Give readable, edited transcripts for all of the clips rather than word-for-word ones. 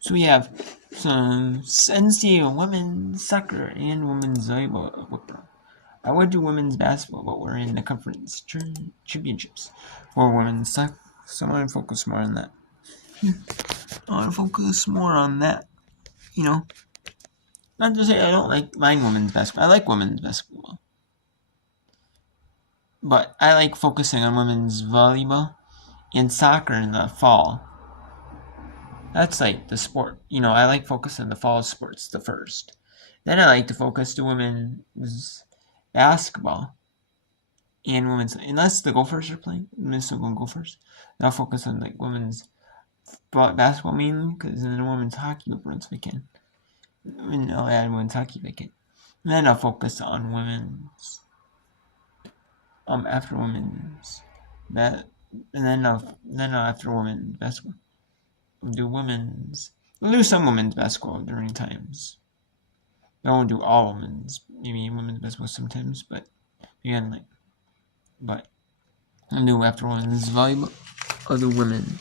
So we have some NCAA women's soccer and women's volleyball. I would do women's basketball, but we're in the conference championships for women's soccer, so I want to focus more on that. Not to say I don't mind women's basketball. I like women's basketball, but I like focusing on women's volleyball and soccer in the fall. That's like the sport. I like focusing on the fall sports the first. Then I like to focus to women's basketball and women's, unless the Gophers are playing, Minnesota Gophers. Then I'll focus on women's basketball mainly, because then the women's hockey once we can. And I'll add women's hockey if I can. And then I'll focus on women's. After women's and then after women's basketball, we'll do some women's basketball during times. I won't do all women's, maybe women's basketball sometimes, but again, I'll do after women's volleyball, I'll do women.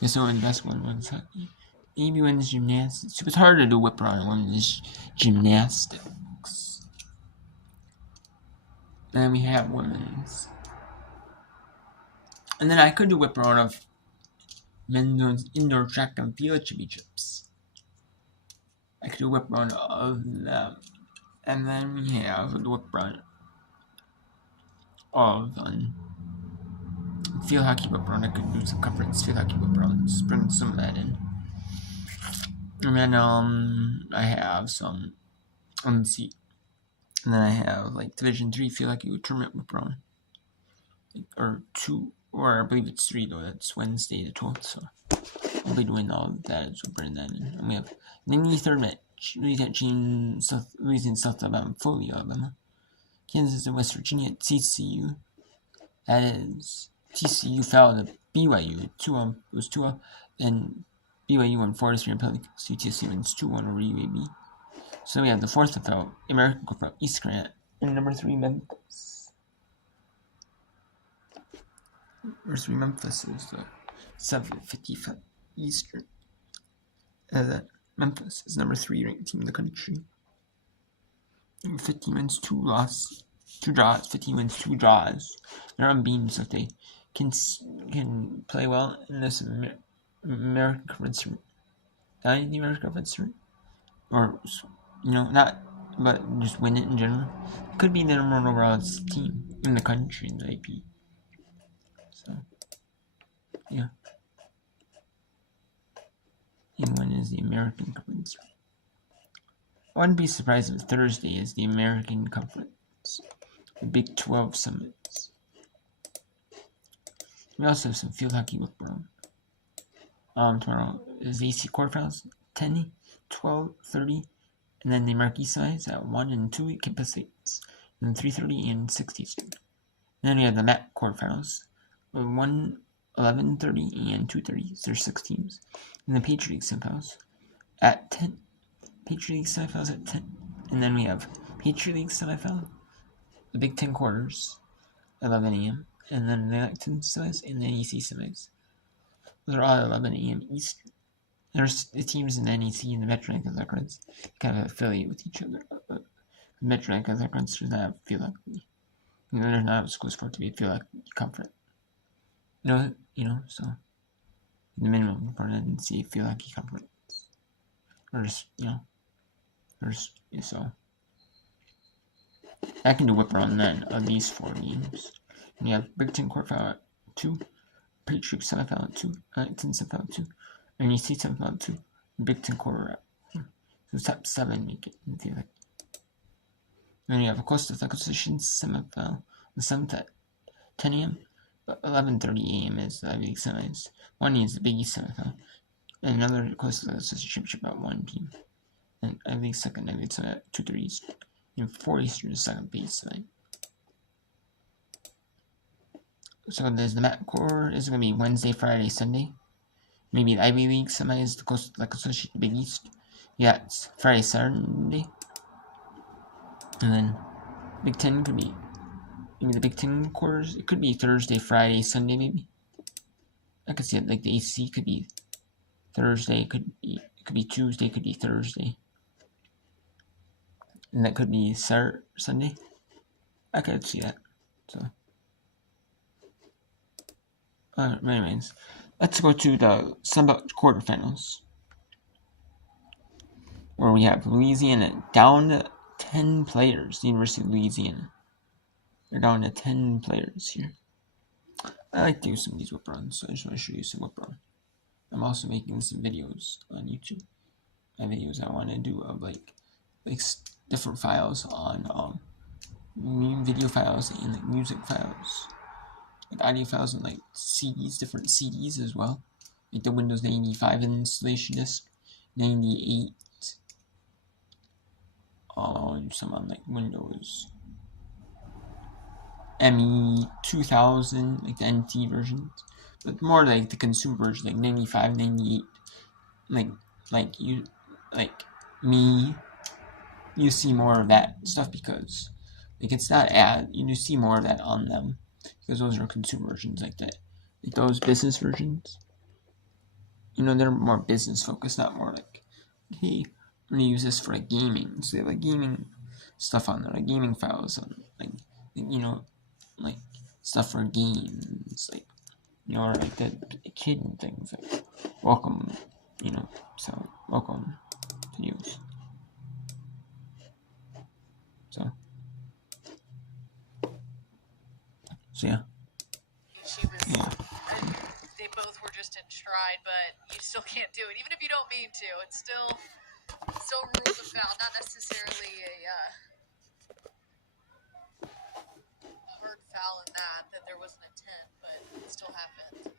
Yes, women's basketball and women's hockey. Maybe women's gymnastics. It's hard to do whip around women's gymnastics. And then we have women's. And then I could do whip around of men's indoor track and field championships. I could do whip around of them. And then we have the whip around of field hockey whip around. I could do some conference field hockey whip arounds, bring some of that in. And then I have some, let's see. And then I have Division 3 field hockey tournament whip around. Or 2, or I believe it's 3 though. That's Wednesday the 12th, so I'll be doing all of that, so bring that in. And we have the third match. Louisiana, South Alabama, Foley, Alabama. Kansas and West Virginia at TCU. That is, TCU fell to BYU. 2-0, and BYU won 4-3 on penalty. So TCU wins 2-1 over UAB. So we have the fourth FL, American Conference, East Grant, and number 3 Memphis. Number 3 Memphis is the 755 Eastern. Memphis is number 3 ranked team in the country. 15 wins, 2 losses, 2 draws. 15 wins, 2 draws. They're unbeaten, so they can play well in this American Conference tournament. Not in the American Conference tournament, or not, but just win it in general. It could be the number 1 overall team in the country in the AP. So, yeah. And when is the American Conference? I wouldn't be surprised if Thursday is the American Conference, the Big 12 summits. We also have some field hockey with Brown. Tomorrow is the AC quarterfinals, 10, 12, 30, and then the American sides at 1 and 2 at Campus States, and 3:30 and 6 Eastern. And then we have the MAC quarterfinals, 1, 11:30 and 2:30. There's 6 teams. And the Patriot League semifinals at 10. Patriot League semifinals at 10. And then we have Patriot League semifinal, the Big Ten quarters, 11 a.m. And then the Atlantic semis and the NEC semis. Those are all 11 a.m. Eastern. There's the teams in the NEC and the Metro Atlantic Conference kind of affiliate with each other. The Metro Atlantic Conference does not have field hockey. They're not exclusive for it to be a field hockey conference. So the minimum for an NCAA field hockey conference. Or just, so I can do whip around then of these 4 games. And you have Big Ten quarterfinal at 2, Patriot semifinal at 2, Atlantic semifinal at 2, NEC semifinal at 2, Big Ten quarter at 4. So top 7 make it in field hockey. Then you have a Coastal Acquisition semifinal, the 7th at 10 a.m. 11:30 a.m. is the Ivy League semis. 1 is the Big East semifinal. And another Coastal Association Championship at 1 p.m. And Ivy League second Ivy League semi at 2:30 Eastern. And 4 Eastern is second base semi. So there's the MAC core is going to be Wednesday, Friday, Sunday. Maybe the Ivy League semi is the Coastal Association Big East. Yeah, it's Friday, Saturday. And then Big Ten could be maybe the Big Ten quarters. It could be Thursday, Friday, Sunday, maybe. I could see it the AC could be Thursday could be Tuesday, could be Thursday, and that could be Sunday. I could see that. So, anyways, let's go to the Sunbelt quarterfinals, where we have Louisiana down to 10 players. The University of Louisiana. They're down to 10 players here. I like to do some of these whip runs, so I just want to show you some whip run. I'm also making some videos on YouTube. My videos I want to do of like different files on video files and like music files, like audio files and like CDs, different CDs as well, like the Windows 95 installation disk, 98. I'll do some on like Windows ME 2000, like the NT versions, but more like the consumer version, like 95, 98, you see more of that stuff because like it's not you see more of that on them because those are consumer versions like that. Like those business versions, they're more business focused, not more like, hey, I'm gonna use this for like gaming. So they have like gaming stuff on there, like gaming files on like stuff for games, like or like the kid and things like welcome, so welcome to use. So yeah. They both were just in stride, but you still can't do it, even if you don't mean to. It's still rules of foul, not necessarily a hard foul in that there was an intent, but it still happened.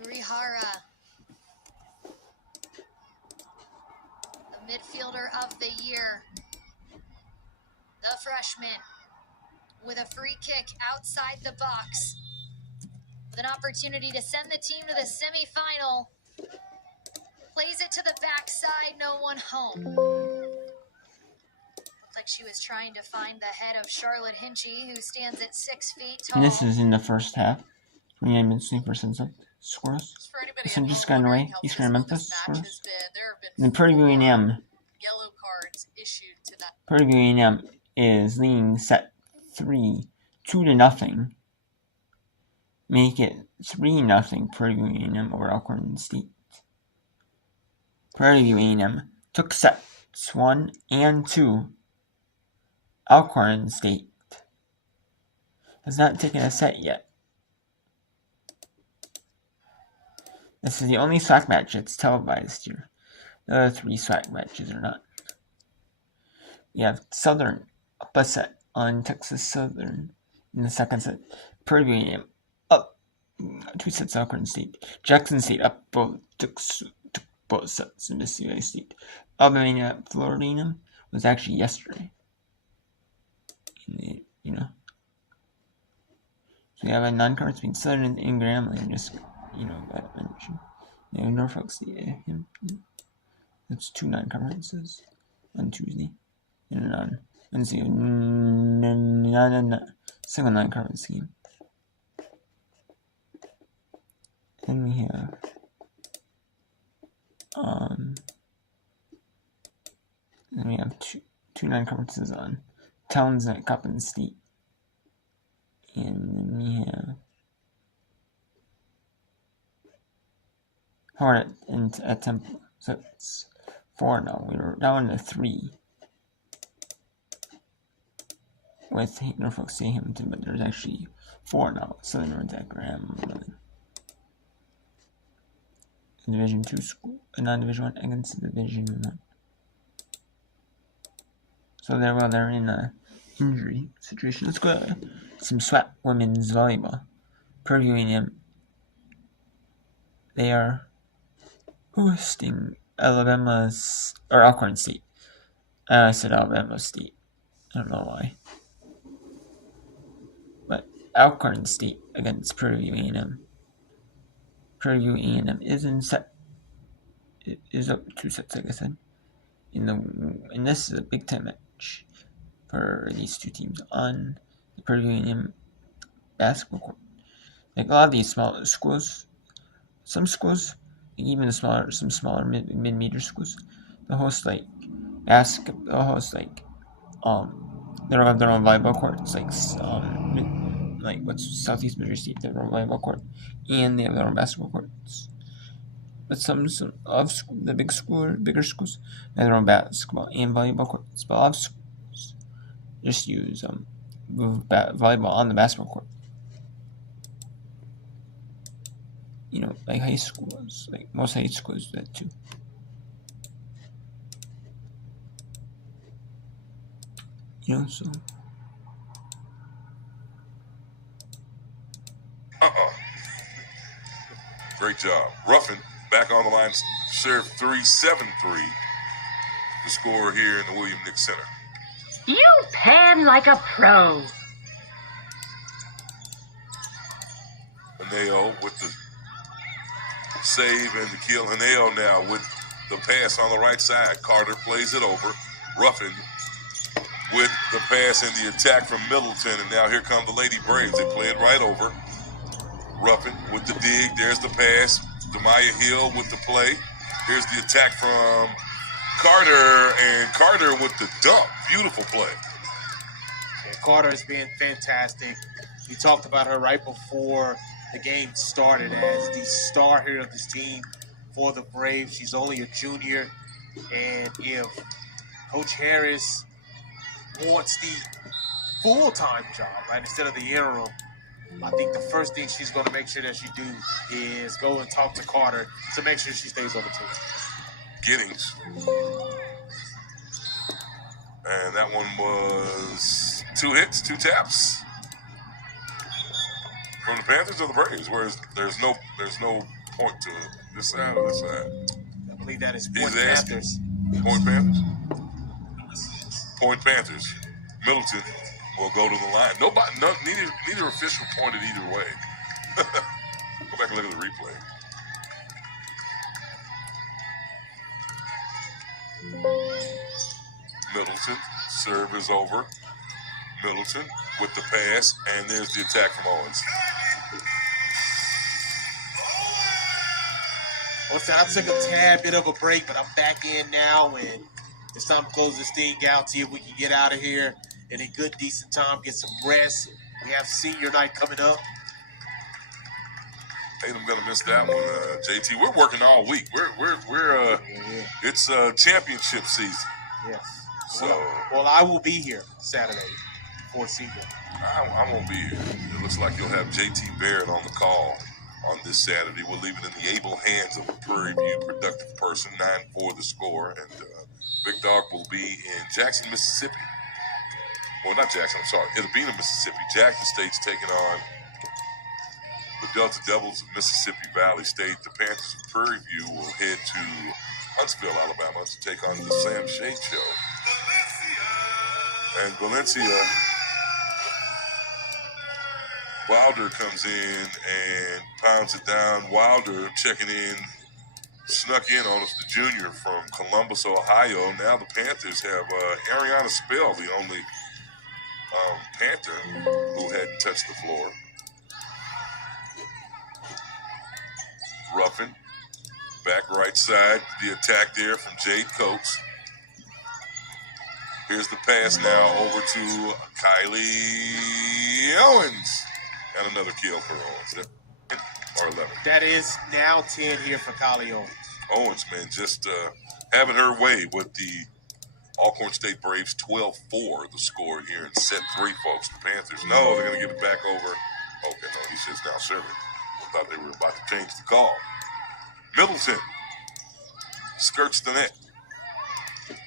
Kurihara, the midfielder of the year, the freshman, with a free kick outside the box, with an opportunity to send the team to the semifinal. Plays it to the backside, no one home. Looked like she was trying to find the head of Charlotte Hinchy, who stands at 6 feet tall. And this is in the first half. 29 minutes, 24% of scores. So I'm just going away. East Carolina Memphis scores. And Prairie View A&M. Yellow cards issued to that. Prairie View A&M is leading set 2-0. Make it 3-0 Prairie View A&M over Alcorn State. Prairie View A&M took sets 1 and 2. Alcorn State has not taken a set yet. This is the only SWAC match that's televised here. The other 3 SWAC matches are not. We have Southern up a set on Texas Southern in the second set. Prairie View A&M up 2 sets. Alcorn State. Jackson State up took both sets in Mississippi State. Alabama, Florida was actually yesterday. So we have a non-conference between Southern and Grambling, just that I mentioned. Norfolk State. That's 2 non-conferences on Tuesday, and on Wednesday, single non-conference game. Then we have two non-conferences on Townsend at Coppin State, and then we have Howard at Temple. So it's 4 now. We were down to 3 with Norfolk State Hamilton, but there's actually 4 now. Southern Orange at Grambling. Division 2 school, a non-Division 1 against Division 1. So they're in a injury situation. Let's go to some SWAC women's volleyball. Prairie View A&M. They are hosting Alcorn State. I said Alabama State. I don't know why. But Alcorn State against Prairie View A&M. Prairie View A&M is in set. It is up 2 sets, like I said. And this is a big time match for these 2 teams on the Prairie View A&M basketball court. Like a lot of these smaller schools, some schools, even some smaller mid-major schools, they'll host like they don't have their own volleyball court. It's like what's Southeast Missouri State, their own volleyball court, and they have their own basketball courts. But some of the bigger schools have their own basketball and volleyball courts. But a lot of schools just use volleyball on the basketball court. You know, like high schools, like most high schools do that too. You know, so. Great job. Ruffin back on the line, serve 3-7-3. The score here in the William Nick Center. You pan like a pro. Haneo with the save and the kill. Haneo now with the pass on the right side. Carter plays it over. Ruffin with the pass and the attack from Middleton. And now here come the Lady Braves. They play it right over. Ruffin with the dig. There's the pass. Demaya Hill with the play. Here's the attack from Carter. And Carter with the dunk. Beautiful play. And Carter has been fantastic. We talked about her right before the game started as the star here of this team for the Braves. She's only a junior. And if Coach Harris wants the full-time job, right, instead of the interim, I think the first thing she's going to make sure that she do is go and talk to Carter to make sure she stays on the team. Giddings. And that one was 2 hits, 2 taps from the Panthers or the Braves, whereas there's no point to it. This side or this side. I believe that is Point Panthers. Point Panthers? Point Panthers. Middleton will go to the line. Neither official pointed either way. Go back and look at the replay. Middleton, serve is over. Middleton with the pass, and there's the attack from Owens. I took a tad bit of a break, but I'm back in now, and it's time to close this thing out, see if we can get out of here in a good, decent time, get some rest. We have senior night coming up. Tatum gonna miss that one, JT. We're working all week. It's championship season. Yes. So well, I will be here Saturday for senior. I won't be here. It looks like you'll have JT Barrett on the call on this Saturday. We'll leave it in the able hands of a Prairie View productive person. 9-4 the score, and Big Dog will be in Jackson, Mississippi. Well, not Jackson, I'm sorry. It'll be in Mississippi. Jackson State's taking on the Delta Devils of Mississippi Valley State. The Panthers of Prairie View will head to Huntsville, Alabama to take on the Sam Shade Show. And Valencia, Wilder comes in and pounds it down. Wilder checking in, snuck in on us, the junior from Columbus, Ohio. Now the Panthers have Ariana Spell, the only Panther who hadn't touched the floor. Ruffin, back right side, the attack there from Jade Coates. Here's the pass now over to Kylie Owens. And another kill for Owens. Or 11. That is now 10 here for Kylie Owens. Owens, man, just having her way with the Alcorn State Braves 12-4, the score here in set 3, folks. The Panthers, no, they're going to give it back over. Okay, no, he says now serving. I thought they were about to change the call. Middleton skirts the net.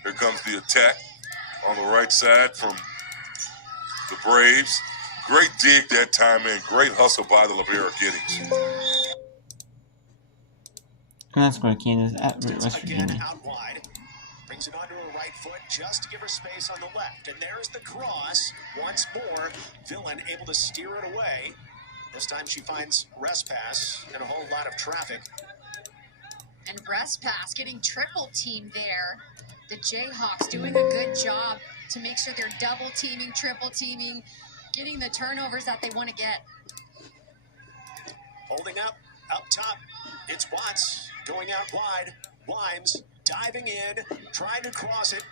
Here comes the attack on the right side from the Braves. Great dig that time, and great hustle by the Lavera Giddings. And that's where Kansas at West Virginia. Out wide. Brings it onto her right foot just to give her space on the left. And there's the cross. Once more, Villain able to steer it away. This time she finds Respass and a whole lot of traffic. And Respass getting triple teamed there. The Jayhawks doing a good job to make sure they're double teaming, triple teaming, getting the turnovers that they want to get. Holding up top. It's Watts going out wide. Wimes diving in, trying to cross it.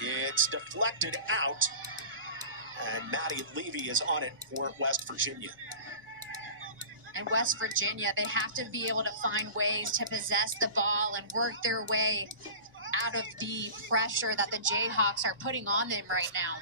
It's deflected out. And Maddie Levy is on it for West Virginia. And West Virginia, they have to be able to find ways to possess the ball and work their way out of the pressure that the Jayhawks are putting on them right now.